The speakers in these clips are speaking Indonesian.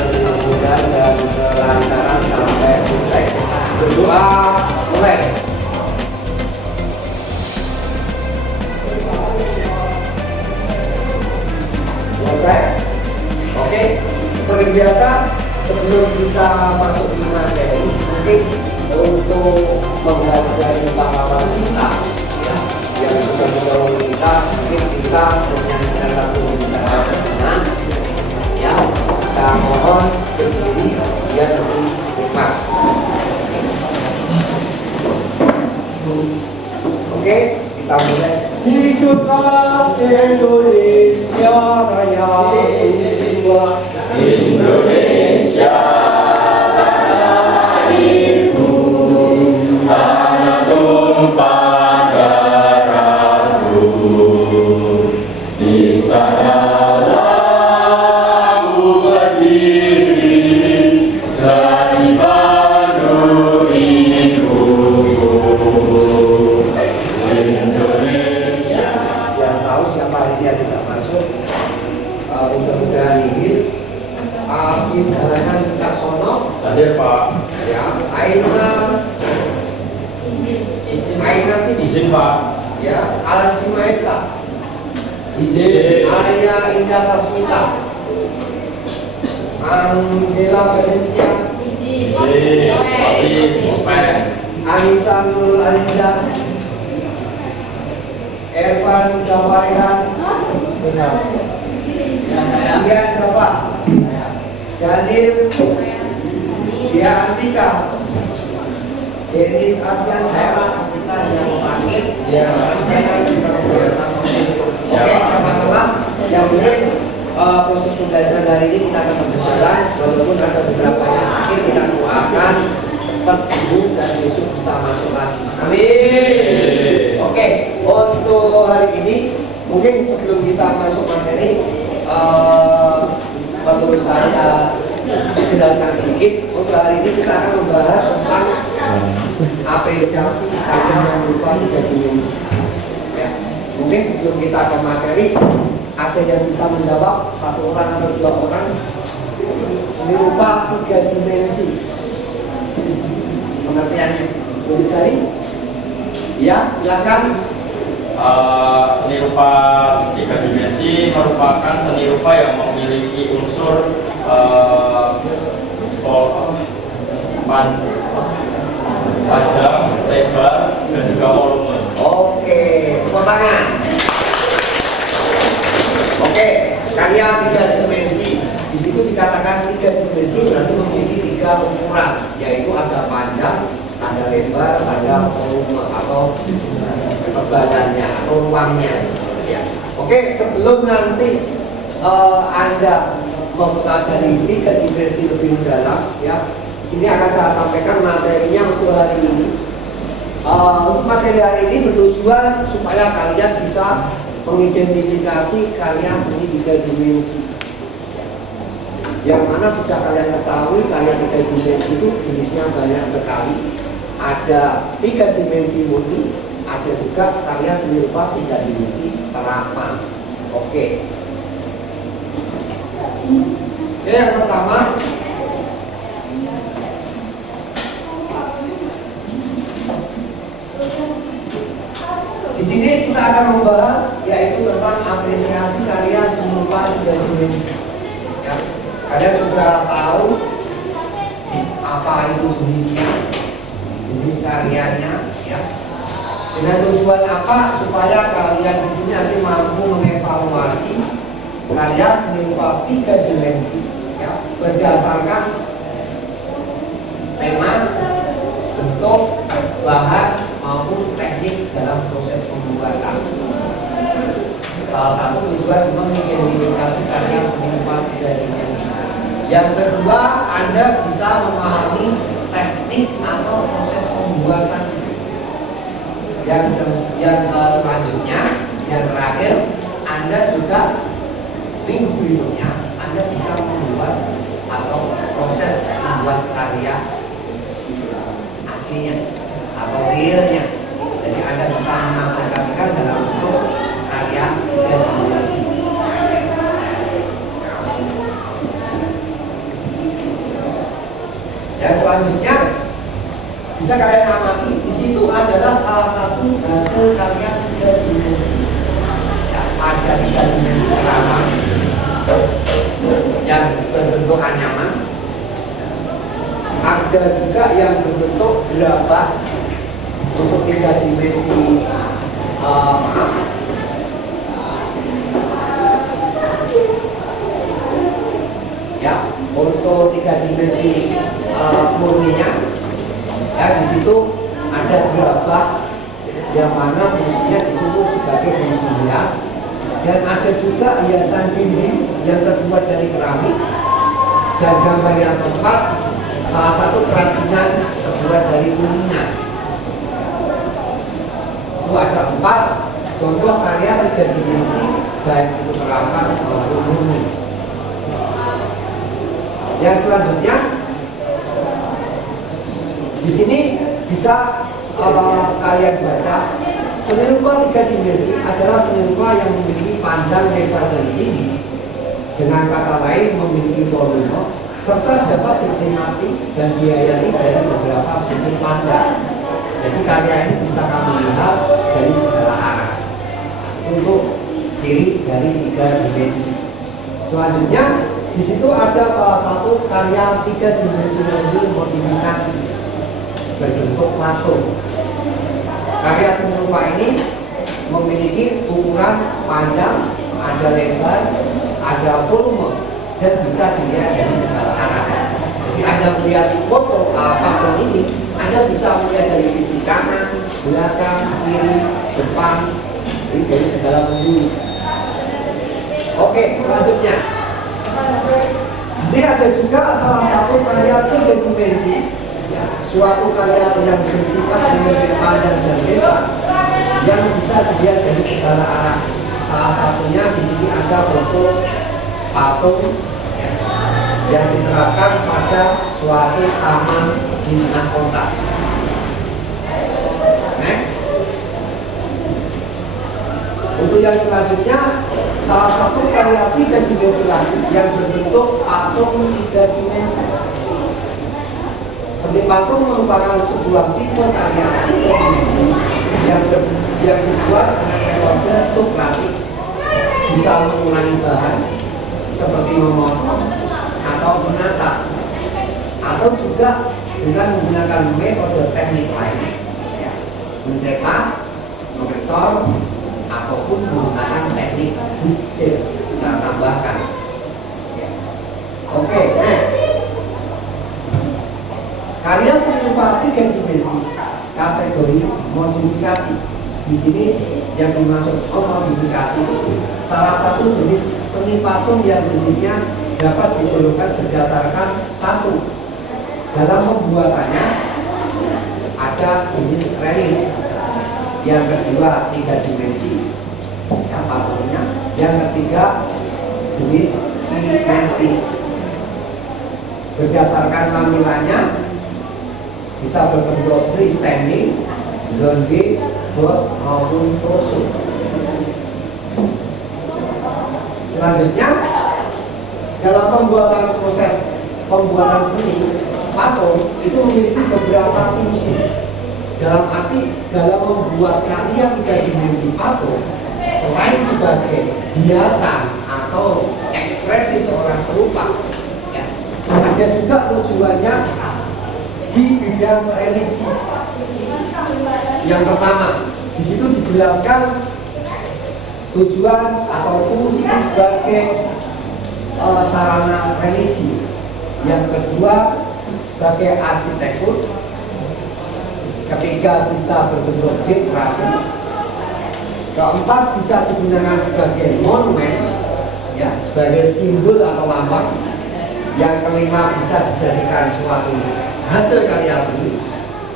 mudah dan kelancaran sampai selesai. Berdoa mulai. Selesai. Oke, seperti biasa sebelum kita masuk di materi, mungkin untuk menghargai pahlawan kita ya, yang sudah mendahului kita, mungkin kita menyanyikan lagu Indonesia Raya ya. Kita mohon berdiri biar lebih nikmat. Oke, kita mulai. Hiduplah Indonesia Raya, Indonesia tanah airku, tanah tumpah darahku. Di sanalah aku berdiri, jadi baru ibuku. Indonesia. Yang tahu siapa ini yang tidak masuk, mudah-mudahan ini Alvin Dalanan Caksono Hadir Pak. ya, Aina sih Izin Pak. ya, Alfi Maesa, Izin. Arya Indah Sasmita, Angela Valencia, Izin. Masih suspend. Anissa Nurul Alinda, Ervan Jawarihan, Ian Bapak, Danir, Dia Antika, Denis Ardiansyah, kita yang sakit, yang juga kegiatan. Oke, nggak masalah. Yang penting proses pembelajaran hari ini kita akan berjalan, walaupun ada beberapa yang sakit, kita doakan cepat sembuh dan besok bisa masuk lagi. Amin. Oke, untuk hari ini mungkin sebelum kita masuk materi, perlu saya jelaskan sedikit. Untuk hari ini kita akan membahas tentang apresiasi karya yang berupa 3 dimensi. Ya. Mungkin sebelum kita ke materi, ada yang bisa menjawab 1 orang atau 2 orang seni rupa 3 dimensi. Pengertiannya, Bu Sari? Ya, silakan. Seni rupa 3 dimensi merupakan seni rupa yang memiliki unsur panjang, lebar, dan juga volume. Oke, tepuk tangan. Oke, karya 3 dimensi. Di situ dikatakan 3 dimensi berarti memiliki 3 ukuran, yaitu ada panjang, ada lebar, ada volume atau ketebalannya atau ruangnya. Ya. Oke, sebelum nanti Anda mempelajari 3 dimensi lebih dalam, ya, sini akan saya sampaikan materinya untuk hari ini. Untuk materi hari ini bertujuan supaya kalian bisa mengidentifikasi karya seni 3 dimensi. Yang mana sudah kalian ketahui karya 3 dimensi itu jenisnya banyak sekali. Ada 3 dimensi murni, ada juga karya seni rupa 3 dimensi terapan. Oke. Yang pertama, di sini kita akan membahas yaitu tentang apresiasi karya seni rupa 3 dimensi. Ya, kalian sudah tahu apa itu jenisnya, jenis karyanya, ya. Dengan tujuan apa? Supaya kalian di sini nanti mampu mengevaluasi karya seni rupa 3 dimensi, ya, berdasarkan tema, bentuk, bahan maupun teknik dalam proses pembuatan. Salah satu tujuan mengidentifikasi karya seni rupa 3 dimensi. Yang kedua, Anda bisa memahami teknik atau proses pembuatan. Yang selanjutnya, yang terakhir, Anda juga minggu berikutnya Anda bisa membuat atau proses membuat karya aslinya atau realnya. Jadi Anda bisa mengaplikasikan dalam bentuk karya 3 dimensi. Selanjutnya bisa kalian amati, di situ adalah salah satu hasil karya 3 dimensi. Ya, ada 3 dimensi keramat yang berbentuk anyaman. Ada juga yang berbentuk gerabah untuk 3 dimensi. Ya, untuk 3 dimensi murninya. Ya, di situ ada gerabah yang mana fungsinya disebut sebagai fungsi hias, dan ada juga hiasan dinding yang terbuat dari keramik, dan gambar yang keempat salah satu kerajinan terbuat dari kuningan. Itu ada 4 contoh karya 3 dimensi, baik itu keramat maupun murni. Yang selanjutnya di sini bisa kalian baca, seni rupa 3 dimensi adalah seni rupa yang memiliki panjang, lebar, dan tinggi. Dengan kata lain, memiliki volume serta dapat dinikmati dan diayani dari beberapa sudut pandang. Jadi karya ini bisa kami lihat dari segala arah. Untuk ciri dari 3 dimensi. Selanjutnya di situ ada salah satu karya 3 dimensi mobil modifikasi berbentuk patung. Karya seni rupa ini memiliki ukuran panjang, ada lebar, ada volume, dan bisa dilihat dari segala arah. Jadi Anda melihat foto patung ini, Anda bisa melihat dari sisi kanan, belakang, kiri, depan, dari segala penjuru. Oke, selanjutnya ini ada juga salah satu karya 3 dimensi, ya, suatu karya yang bersifat memiliki panjang dan lebar yang bisa dilihat dari segala arah. Salah satunya di sini ada foto patung, ya, yang diterapkan pada suatu taman di tengah kota. Untuk yang selanjutnya, salah satu karya 3 dimensi lagi yang berbentuk patung 3 dimensi. Seni patung merupakan sebuah tipe karya 3 dimensi yang dibuat dengan metode supratik, bisa mengurangi bahan seperti memotong atau menata, atau juga dengan menggunakan metode teknik lain, ya, mencetak, mengecor, ataupun menggunakan teknik buksir, bisa tambahkan. Ya. Oke, nah, karya seni rupa 3 dimensi kategori modifikasi. Di sini yang dimaksud modifikasi itu salah satu jenis seni patung yang jenisnya dapat digolongkan berdasarkan satu, dalam pembuatannya ada jenis relief, yang kedua 3 dimensi yang patungnya, yang ketiga jenis kinestis. Berdasarkan tampilannya bisa berbentuk freestanding, zombie, boss maupun torso. Selanjutnya, dalam proses pembuatan seni patung itu memiliki beberapa fungsi. Dalam arti, dalam membuat karya 3 dimensi patung, selain sebagai hiasan atau ekspresi seorang perupa, ya, ada juga tujuannya di bidang religi. Yang pertama, di situ dijelaskan tujuan atau fungsi sebagai sarana religi. Yang kedua, sebagai arsitektur. Ketiga, bisa berbentuk dekorasi. Keempat, bisa digunakan sebagai monumen, ya, sebagai simbol atau lambang. Yang kelima, bisa dijadikan suatu hasil karya seni.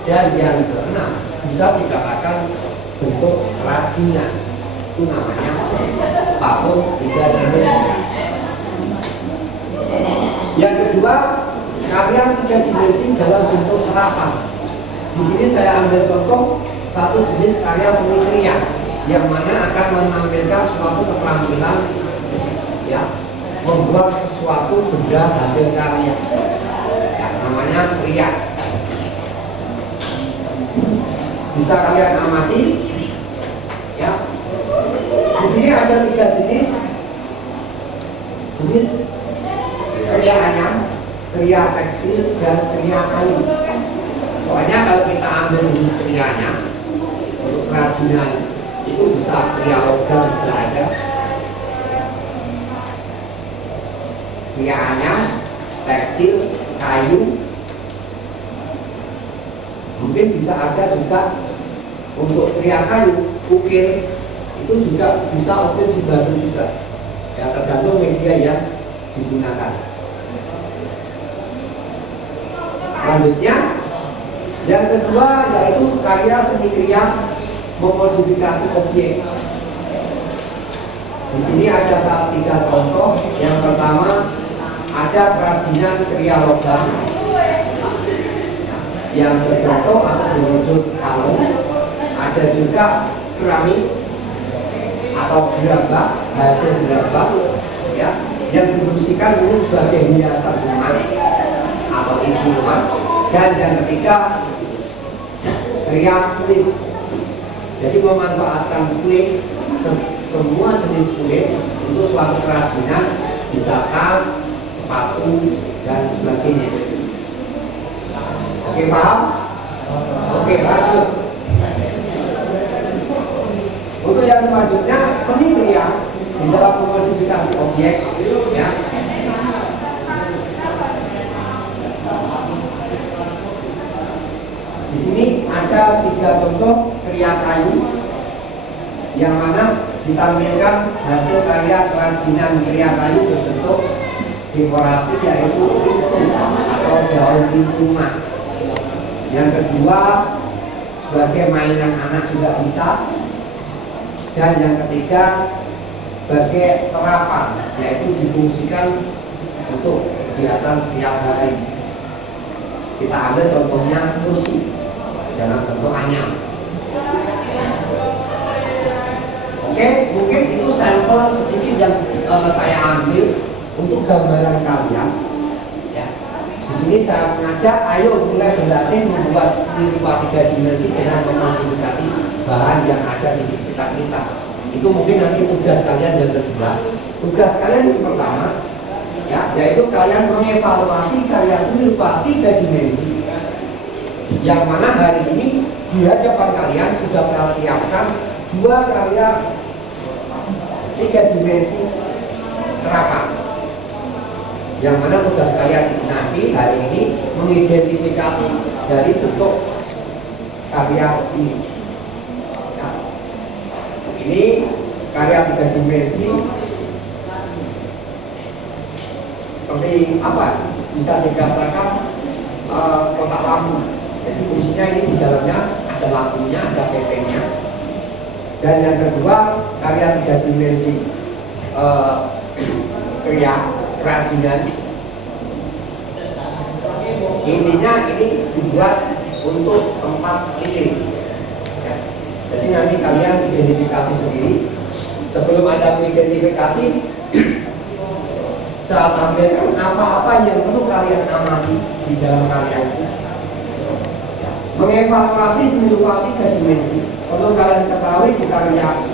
Dan yang keenam, bisa dikatakan bentuk kerajinan. Itu namanya patung 3 dimensi. Yang kedua, karya 3 dimensi dalam bentuk harapan. Di sini saya ambil contoh satu jenis karya seni kriya yang mana akan menampilkan suatu keterampilan, ya, membuat sesuatu benda hasil karya, ya, namanya namanya kriya. Bisa kalian amati, ya. Di sini ada 3 jenis kriya ayam, kriya tekstil, dan kriya kayu. Soalnya kalau kita ambil jenis krianya untuk kerajinan itu bisa kriya logam juga ada, kriya ayam, tekstil, kayu, mungkin bisa ada juga untuk kriya kayu, ukir itu juga bisa, ukir di batu juga, ya tergantung media yang digunakan. Selanjutnya yang kedua yaitu karya seni kriya memodifikasi objek. Di sini ada 3 contoh. Yang pertama ada kerajinan kriya logam yang berbentuk atau berwujud kalung. Ada juga keramik atau gerabah, hasil gerabah, ya, yang difungsikan mungkin sebagai hiasan rumah atau isi rumah. Dan yang ketiga kriya kulit. Jadi memanfaatkan kulit, semua jenis kulit untuk suatu kerajinan, bisa tas, sepatu, dan sebagainya. Oke, paham? Oke, lanjut. Untuk yang selanjutnya seni kriya di dalam memodifikasi objek, ya. Di sini ada 3 contoh kriya kayu yang mana ditampilkan hasil karya kerajinan kriya kayu berbentuk dekorasi, yaitu pintu atau daun pintu rumah. Yang kedua sebagai mainan anak juga bisa. Dan yang ketiga sebagai terapan, yaitu difungsikan untuk kegiatan setiap hari. Kita ambil contohnya kursi dalam bentuk anyam. Oke, mungkin itu sampel sedikit yang saya ambil untuk gambaran kalian. Ya. Di sini saya mengajak, ayo mulai berlatih membuat seni rupa 3 dimensi dengan memodifikasi bahan yang ada di sekitar kita. Itu mungkin nanti tugas kalian yang kedua. Tugas kalian yang pertama, ya, yaitu kalian mengevaluasi karya seni rupa 3 dimensi yang mana hari ini di hadapan kalian sudah saya siapkan 2 karya 3 dimensi terapan, yang mana tugas kalian nanti hari ini mengidentifikasi dari bentuk karya ini. Ya. Ini karya 3 dimensi seperti apa? Bisa dikatakan kotak lampu. Jadi fungsinya ini di dalamnya ada lampunya, ada petengnya. Dan yang kedua karya 3 dimensi kriya kerajinan. Intinya ini dibuat untuk tempat lilin. Ya. Jadi nanti kalian identifikasi sendiri. Sebelum ada identifikasi, saya tampilkan apa-apa yang perlu kalian amati di dalam karya itu. Mengevaluasi seni rupa 3 dimensi. Perlu kalian ketahui di karya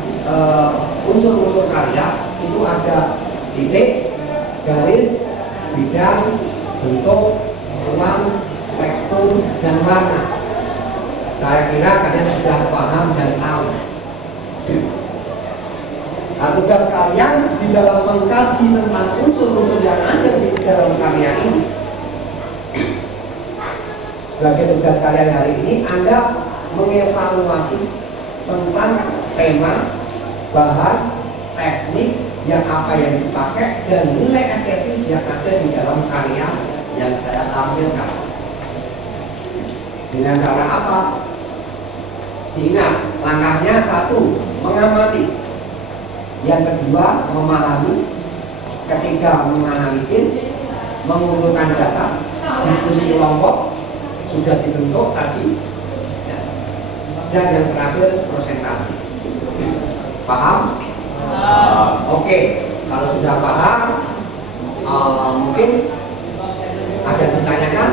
unsur-unsur karya itu ada titik, garis, bidang, bentuk, ruang, tekstur, dan warna. Saya kira kalian sudah paham dan tahu. Nah, tugas kalian di dalam mengkaji tentang unsur-unsur yang ada di dalam karya ini, sebagai tugas kalian hari ini, Anda mengevaluasi tentang tema, bahan, teknik yang apa yang dipakai, dan nilai estetis yang ada di dalam karya yang saya tampilkan. Dengan cara apa? Diingat, langkahnya 1, mengamati. Yang kedua, memahami. Ketiga, menganalisis, mengumpulkan data, diskusi kelompok sudah dibentuk tadi, ya. Dan yang terakhir presentasi. Paham? Oke, kalau sudah paham, mungkin ada yang ditanyakan.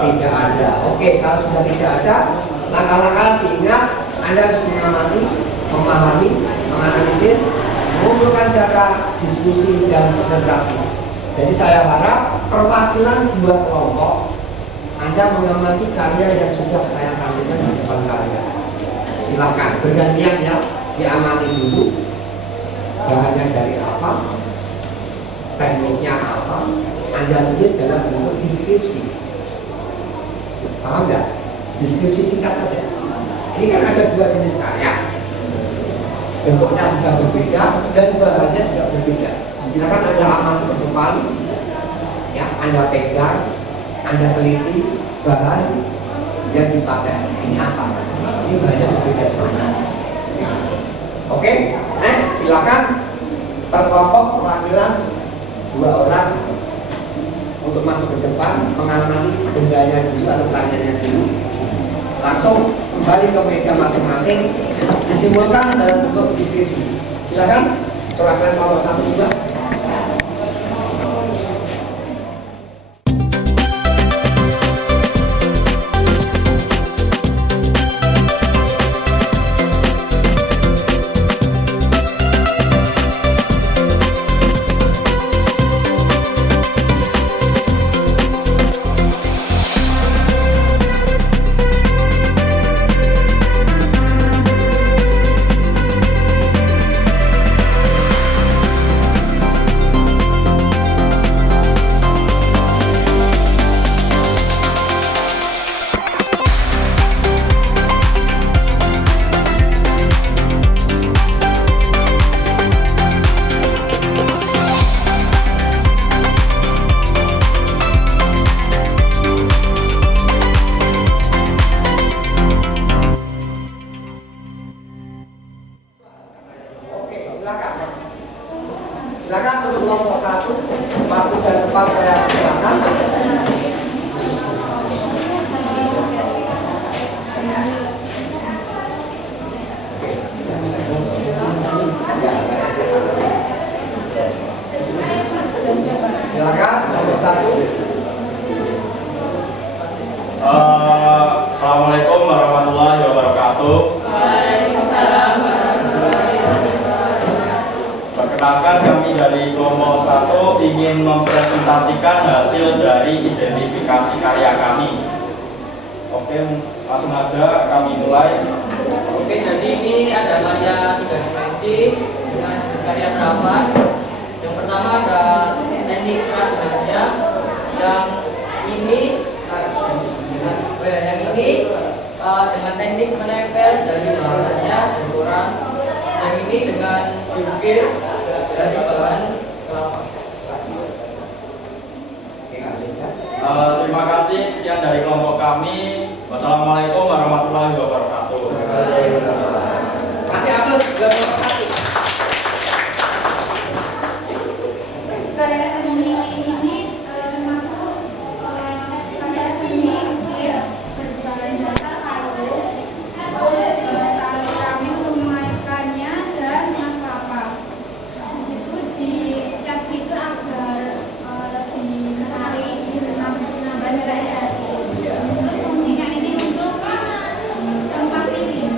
Tidak ada. Oke, kalau sudah tidak ada, langkah-langkah diingat. Anda harus mengamati, memahami, menganalisis, mengumpulkan data, diskusi, dan presentasi. Jadi saya harap perwakilan dua kelompok Anda mengamati karya yang sudah saya tampilkan di depan kalian. Silakan bergantian ya, diamati dulu bahannya dari apa, tekniknya apa, Anda tulis dalam bentuk deskripsi. Paham nggak? Deskripsi singkat saja. Ini kan ada dua jenis karya, bentuknya sudah berbeda dan bahannya juga berbeda. Silakan Anda amati ke depan, ya, Anda pegang, Anda teliti bahan yang dipakai ini apa. Ini bahannya berbeda semuanya. Oke, silakan terkelompok perwakilan 2 orang untuk masuk ke depan, mengamati bendanya dulu atau tanyanya dulu. Langsung kembali ke meja masing-masing, disimpulkan dalam bentuk deskripsi. Silakan perwakilan kelompok 1 juga. Silakan untuk kelompok 1, waktu dan tempat saya silakan. Silakan kelompok 1. Assalamualaikum warahmatullahi wabarakatuh. Perkenalkan, kami dari kelompok 1 ingin mempresentasikan hasil dari identifikasi karya kami. Oke, langsung aja kami mulai. Oke, jadi ini ada karya 3 dimensi dengan jenis karya terapan. Yang pertama ada teknik rasanya, yang ini dengan teknik menempel dari bahannya benturan, yang ini dengan jungkir dari bahan kelapa. Terima kasih, sekian dari kelompok kami. Wassalamualaikum warahmatullahi wabarakatuh. Kasih aplaus buat kelompok 1. Karya seni ini termasuk karya seni berbahan dasar kalung. Kami memainkannya dan mas kelapa. Itu dicat gitu agar lebih menarik, menambah nilai estetis. Terus fungsinya ini untuk tempat piring.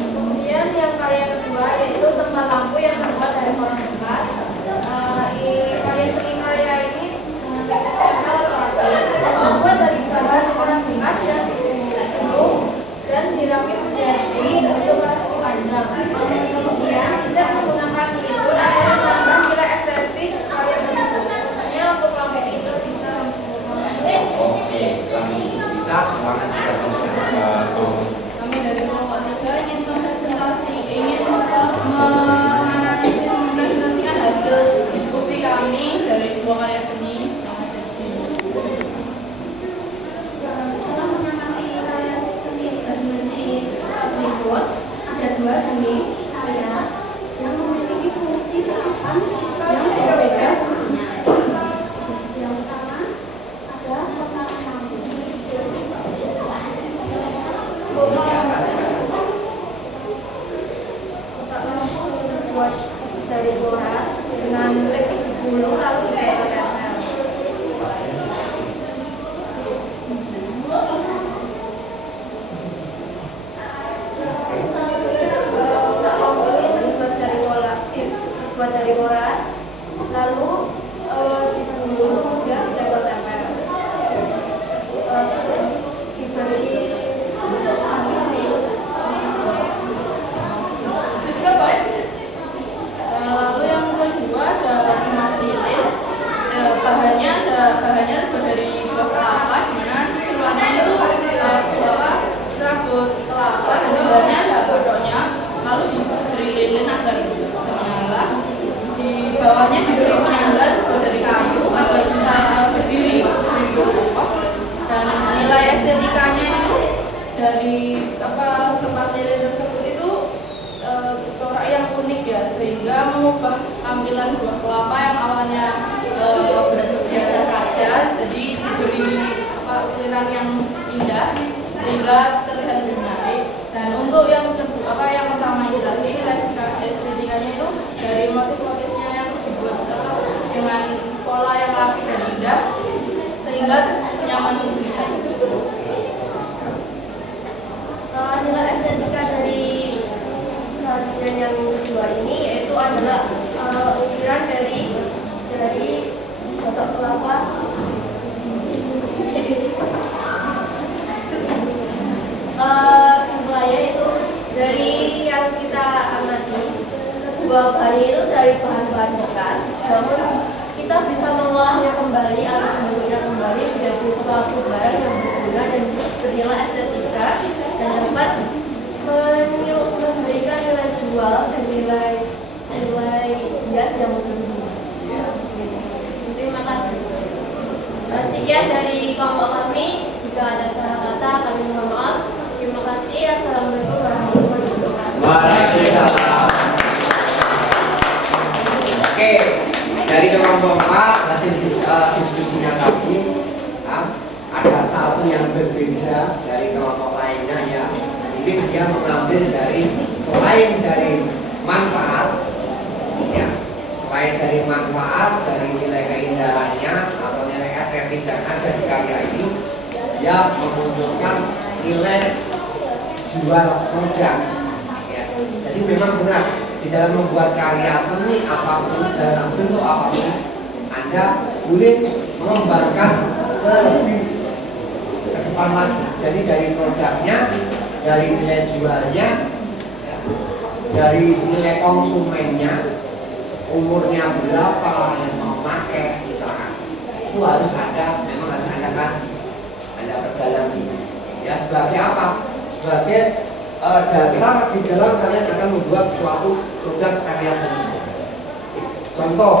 Kemudian yang karya kedua yaitu tempat lampu yang terbuat dari koran bekas. Karya seni karya ini terbuat dari bahan koran bekas yang digulung dan dirakit menjadi bentuk plastik panjang. Kemudian dicat menggunakan fitur agar menambah nilai estetis karya tersebut. Khususnya untuk lampu tidur bisa. Oke, kami bisa, ruangan juga bisa. Kami dari kelompok 3 ingin mempresentasikan hasil diskusi kami dari dua karya seni. Setelah mengamati karya seni dimensi berikut, ada 2 jenis karya yang memiliki fungsi terapan yang berbeda fungsinya. Yang pertama ada kotak lampu. Kotak lampu ini terbuat dari bola dengan led digulung lalu dibakar. dibuat dari koran, lalu digulung kemudian ditempel-tempel. Terus diberi manis. Lalu yang kedua ada tomat lilin. Bahannya dari buah kelapa, dimana sisi luarnya itu serabut kelapa, dan di dalamnya ada kodoknya. Lalu diberi lilin agar bisa menyala. Di bawahnya diberi penyangga dari kayu agar bisa berdiri di pokok. Dan nilai estetikanya itu dari tempat lilin tersebut itu corak yang unik ya, sehingga mengubah tampilan buah kelapa yang awalnya berbentuk biasa saja, jadi diberi ukiran yang indah sehingga terlihat lebih menarik. Dan untuk yang kedua, yang pertama ini tadi, estetikanya itu dari motif-motifnya yang dibuat dengan pola yang rapi dan indah sehingga nyaman untuk dilihat. Nilai estetika dari kerajinan yang kedua ini yaitu adalah ukiran dari batok kelapa. Kesimpulannya itu dari yang kita amati, kedua bahan itu dari bahan-bahan bekas, namun kita bisa mengolahnya kembali atau membentuknya kembali menjadi suatu barang yang berguna dan bernilai estetika dan dapat memberikan nilai jual dan nilai hias yang tinggi. Terima kasih. Sekian dari kelompok kami. Jika ada salah kata, kami mohon maaf. Terima kasih. Assalamualaikum warahmatullahi wabarakatuh. Waalaikumsalam. Oke, dari kelompok 4 hasil diskusinya tadi ada satu yang berbeda dari kelompok lainnya ya. Mungkin dia mengambil dari selain dari manfaat, ya, selain dari manfaat, dari nilai keindahannya atau nilai estetis yang ada di karya ini, dia memunculkan nilai jual produk. Ya. Jadi memang benar di dalam membuat karya seni apapun dalam bentuk apapun, Anda boleh mengembangkan lebih ke depan lagi. Jadi dari produknya, dari nilai jualnya, ya, dari nilai konsumennya, umurnya berapa yang mau pakai misalkan, itu harus ada, memang harus Anda kaji, Anda perdalami. Ya sebagai apa? Sebagai dasar di dalam kalian akan membuat suatu produk karya seni. Contoh,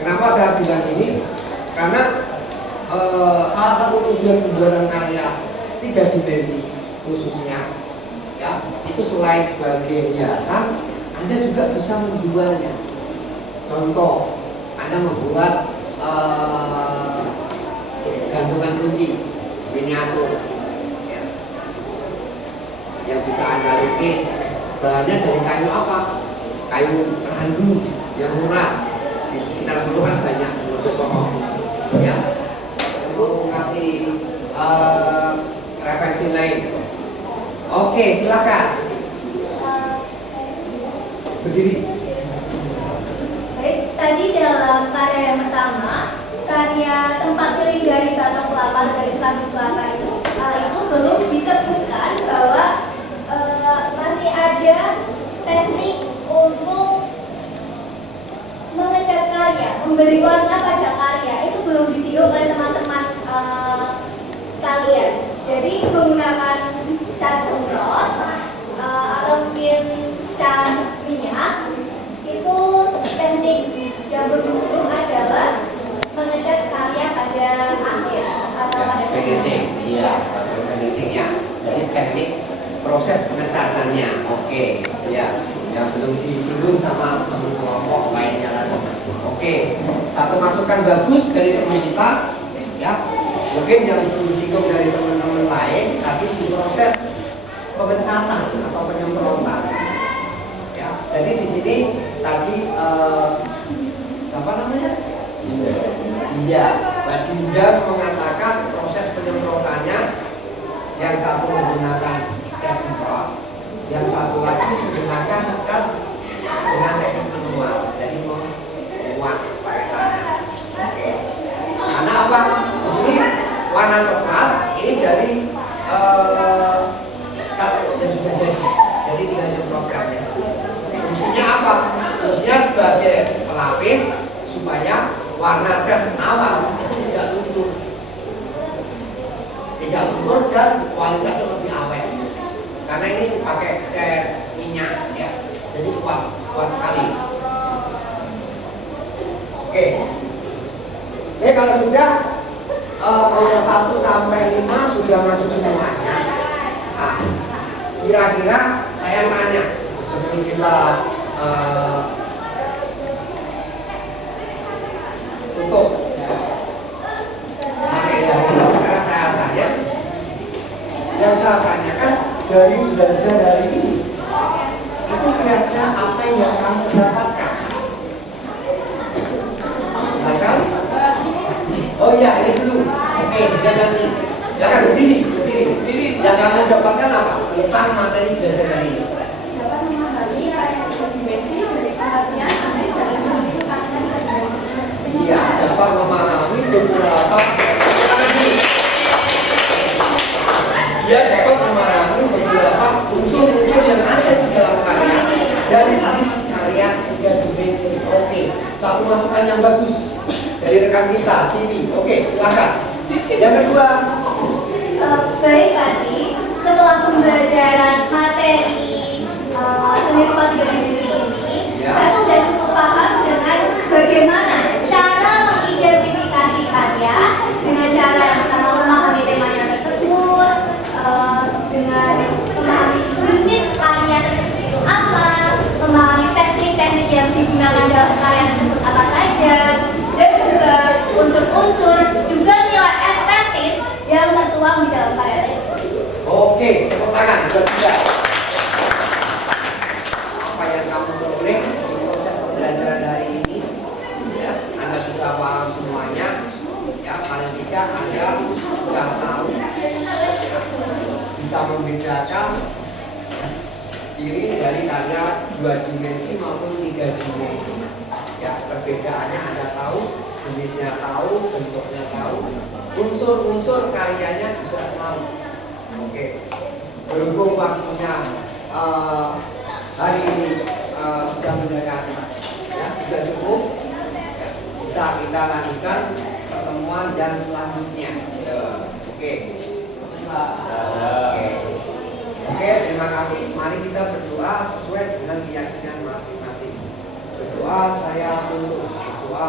kenapa saya bilang ini? Karena salah satu tujuan pembuatan karya 3 dimensi khususnya, ya, itu selain sebagai hiasan, Anda juga bisa menjualnya. Contoh, Anda membuat gantungan kunci miniatur, ya, yang bisa Anda lukis. Bahannya dari kayu apa? Kayu randu yang murah. Di sekitar situ kan banyak Wonosobo, ya. Untuk kasih referensi lain. Oke, silakan. Berdiri. Baik, tadi dalam karya yang pertama, karya tempat kering dari batok kelapa dari serabut kelapa itu belum disebutkan bahwa masih ada teknik untuk mengecat karya, memberi warna pada karya, itu belum disinggung oleh teman-teman sekalian. Jadi menggunakan cat semprot atau mungkin cat minyak, itu teknik yang belum disinggung adalah mengecat karya pada akhir atau pada finishing, iya, finishingnya. Jadi teknik proses pengecatannya. Oke, ya, yang belum disinggung sama kelompok lainnya lagi. Oke, satu masukan bagus dari teman kita, ya. Mungkin yang belum disinggung dari teman-teman lain tadi di proses pengecatan atau penyemprotan. Ya, jadi di sini tadi apa namanya? Iya, Mbak Dinda mengatakan proses penyemprotannya yang satu menggunakan cat semprot, yang satu lagi menggunakan cat dengan teknik manual. sebagai pelapis supaya warna cat awal itu tidak luntur. Tidak luntur dan kualitasnya lebih awet. Karena ini pakai cat minyak ya. Jadi kuat sekali. Oke. Oke, kalau sudah nomor 1 sampai 5 sudah masuk semuanya. Nah, kira-kira saya tanya sebelum kita tutup. Oke, sekarang saya tanya. Yang saya tanyakan dari belajar hari ini, itu kira-kira apa yang kamu dapatkan? Silakan. Oh iya, ini dulu. Oke, jangan berdiri. Yang kamu dapatkan apa? Tentang materi belajar hari ini. Dapat memahami karya tiga dimensi dari perhatian analis dalam menentukan Iya, dapat memahami beberapa. Dia dapat memahami beberapa unsur-unsur yang ada di dalam karya dan jenis karya tiga dimensi. Oke, satu masukan yang bagus dari rekan kita, Sini. Oke, silakan. Yang kedua, Baik tadi, setelah pembelajaran materi seni rupa tiga dimensi ini, Ya. saya tuh udah cukup paham dengan bagaimana cara mengidentifikasi karya, dengan cara yang pertama memahami temanya tersebut, dengan memahami jenis karya tersebut itu apa, memahami teknik-teknik yang digunakan dalam karya tersebut apa saja, dan juga unsur-unsur juga nilai estetis yang tertuang di dalam karya tersebut. oke, tepuk tangan buat kita. Apa yang kamu peroleh di proses pembelajaran hari ini, ya, Anda sudah paham semuanya, ya, paling tidak Anda sudah tahu, ya, bisa membedakan ciri dari karya 2 dimensi maupun 3 dimensi. Ya, perbedaannya Anda tahu, jenisnya tahu, bentuknya tahu, unsur-unsur karyanya juga tahu. Oke, berhubung waktunya hari ini sudah mendekati, ya, sudah cukup, ya, bisa kita lanjutkan pertemuan yang selanjutnya. Oke. Oke, terima kasih. Mari kita berdoa sesuai dengan keyakinan masing-masing. Berdoa saya tutup. Berdoa